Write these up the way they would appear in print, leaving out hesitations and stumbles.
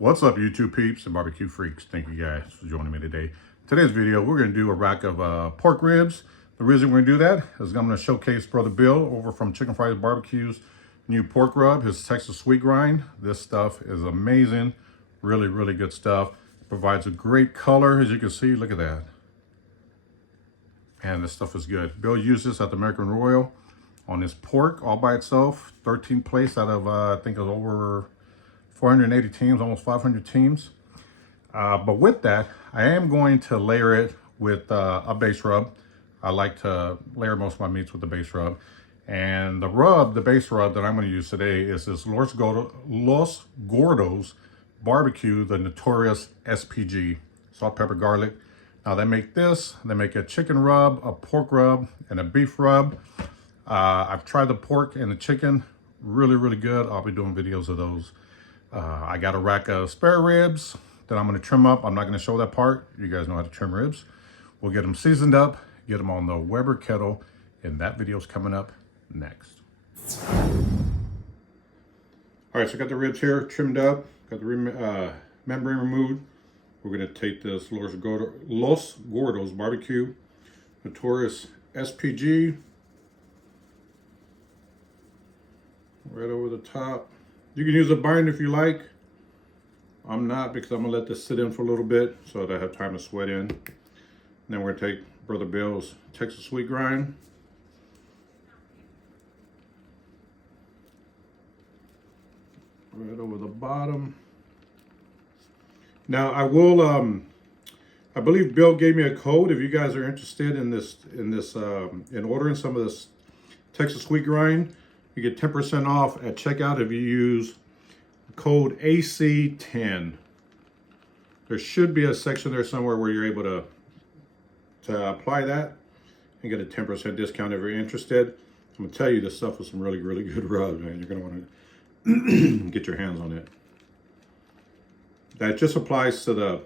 What's up, YouTube peeps and barbecue freaks? Thank you guys for joining me today. Today's video, we're going to do a rack of pork ribs. The reason we're going to do that is I'm going to showcase Brother Bill over from Chicken Fries Barbecue's new pork rub, his Texas sweet grind. This stuff is amazing. Really, really good stuff. Provides a great color, as you can see. Look at that. And this stuff is good. Bill used this at the American Royal on his pork all by itself. 13th place out of, I think it was over 480 teams, almost 500 teams. But with that, I am going to layer it with a base rub. I like to layer most of my meats with the base rub. And the base rub that I'm going to use today is this Los Gordos Barbecue, the notorious SPG, salt, pepper, garlic. Now they make this, they make a chicken rub, a pork rub, and a beef rub. I've tried the pork and the chicken, really, really good. I'll be doing videos of those. I got a rack of spare ribs that I'm going to trim up. I'm not going to show that part. You guys know how to trim ribs. We'll get them seasoned up, get them on the Weber kettle, and that video's coming up next. All right, so I got the ribs here trimmed up, got the membrane removed. We're going to take this Los Gordos Barbecue Notorious SPG right over the top. You can use a binder if you like. I'm not, because I'm gonna let this sit in for a little bit so that I have time to sweat in. And then we're gonna take Brother Bill's Texas sweet grind. Right over the bottom. Now I will, I believe Bill gave me a code if you guys are interested in in ordering some of this Texas sweet grind. You get 10% off at checkout if you use code AC10. There should be a section there somewhere where you're able to apply that and get a 10% discount if you're interested. I'm gonna tell you, this stuff is some really, really good rubs, man. You're gonna wanna get your hands on it. That just applies to the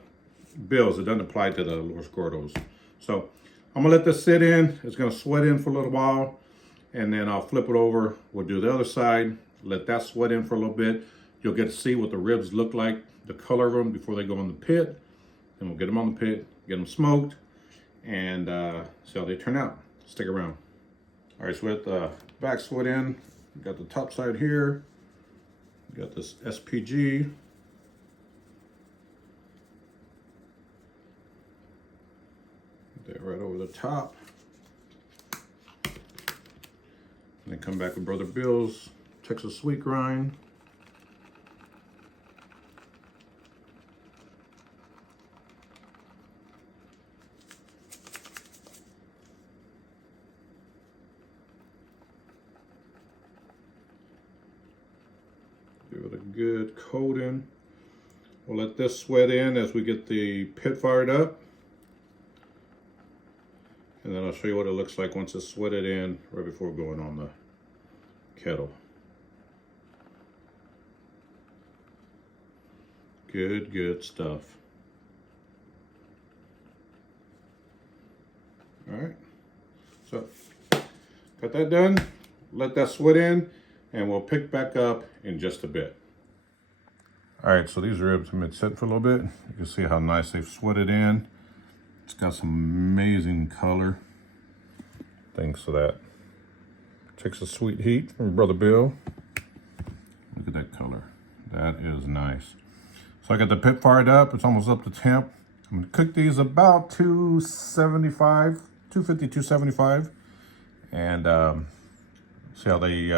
bills. It doesn't apply to the Los Gordos. So I'm gonna let this sit in. It's gonna sweat in for a little while, and then I'll flip it over. We'll do the other side, let that sweat in for a little bit. You'll get to see what the ribs look like, the color of them before they go in the pit. Then we'll get them on the pit, get them smoked, and see how they turn out. Stick around. All right, so with the back sweat in, we got the top side here. We got this SPG. Put that right over the top. And then come back with Brother Bill's Texas sweet grind. Give it a good coating. We'll let this sweat in as we get the pit fired up. And then I'll show you what it looks like once it's sweated in right before going on the kettle. Good, good stuff. All right, so got that done. Let that sweat in, and we'll pick back up in just a bit. All right, so these ribs have been sitting for a little bit. You can see how nice they've sweated in. It's got some amazing color. Thanks to that Texas sweet heat from Brother Bill. Look at that color. That is nice. So I got the pit fired up. It's almost up to temp. I'm gonna cook these about 275, 250, 275. And see how they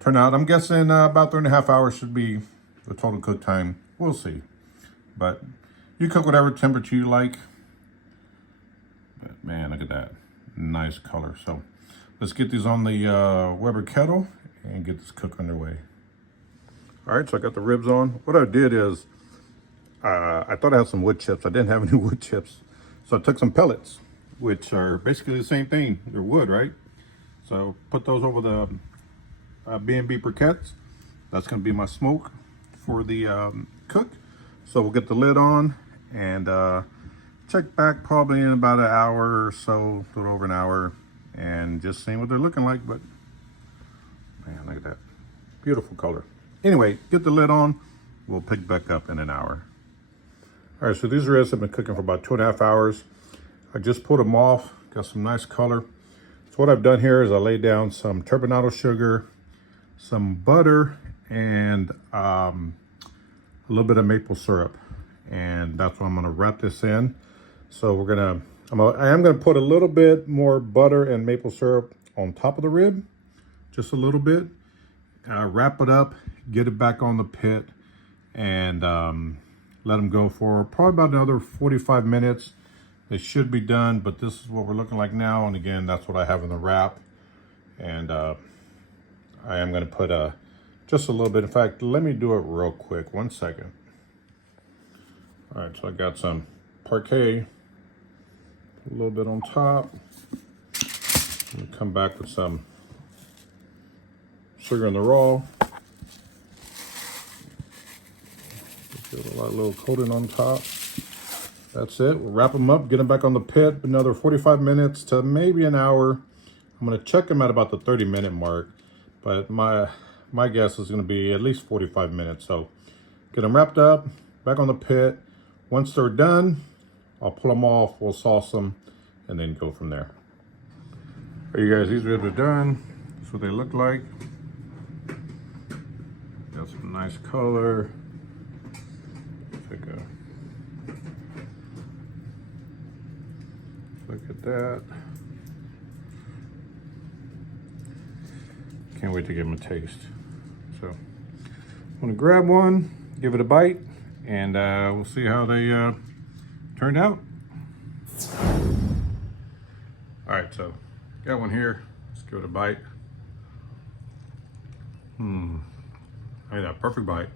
turn out. I'm guessing about 3.5 hours should be the total cook time. We'll see. But you cook whatever temperature you like. But man, look at that. Nice color. So let's get these on the Weber kettle and get this cook underway. All right, so I got the ribs on. What I did is, I thought I had some wood chips. I didn't have any wood chips. So I took some pellets, which are basically the same thing. They're wood, right? So put those over the B&B briquettes. That's gonna be my smoke for the cook. So we'll get the lid on and check back probably in about an hour or so, a little over an hour, and just seeing what they're looking like. But man, look at that. Beautiful color. Anyway, get the lid on, we'll pick back up in an hour. All right, so these ribs have been cooking for about 2.5 hours. I just pulled them off, got some nice color. So what I've done here is I laid down some turbinado sugar, some butter, and a little bit of maple syrup. And that's what I'm gonna wrap this in. So I am gonna put a little bit more butter and maple syrup on top of the rib, just a little bit. Wrap it up, get it back on the pit, and let them go for probably about another 45 minutes. They should be done, but this is what we're looking like now. And again, that's what I have in the wrap. And I am gonna put just a little bit. In fact, let me do it real quick, 1 second. All right, so I got some parquet, a little bit on top. I'm gonna come back with some sugar in the raw. Give a little coating on top. That's it. We'll wrap them up, get them back on the pit, another 45 minutes to maybe an hour. I'm gonna check them at about the 30-minute mark, but my guess is gonna be at least 45 minutes. So get them wrapped up, back on the pit. Once they're done, I'll pull them off, we'll sauce them, and then go from there. All right, you guys, these ribs are done. That's what they look like. Got some nice color. Take a look at that. Can't wait to give them a taste. So I'm gonna grab one, give it a bite, and we'll see how they turned out. All right, so got one here. Let's give it a bite. Hey, that perfect bite.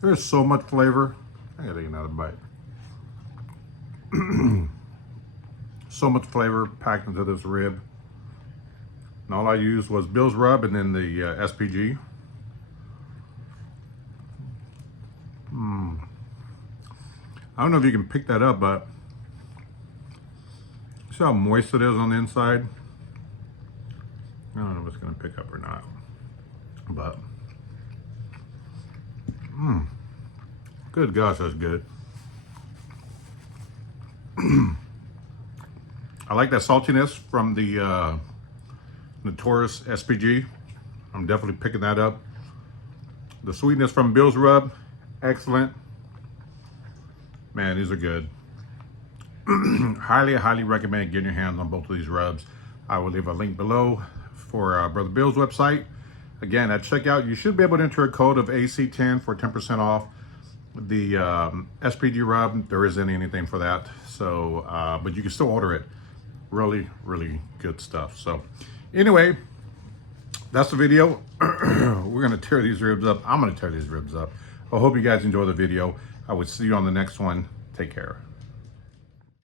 There's so much flavor. I gotta take another bite. So much flavor packed into this rib. And all I used was Bill's rub and then the SPG. I don't know if you can pick that up, but see how moist it is on the inside? I don't know if it's gonna pick up or not, but good gosh, that's good. I like that saltiness from the Notorious SPG. I'm definitely picking that up. The sweetness from Bill's Rub, excellent. Man, these are good. Highly recommend getting your hands on both of these rubs. I will leave a link below for Brother Bill's website. Again, at checkout, you should be able to enter a code of AC10 for 10% off. The SPG rub, there isn't anything for that. So, but you can still order it. Really good stuff. So anyway, that's the video. We're gonna tear these ribs up. I'm gonna tear these ribs up. I hope you guys enjoy the video. I will see you on the next one. Take care.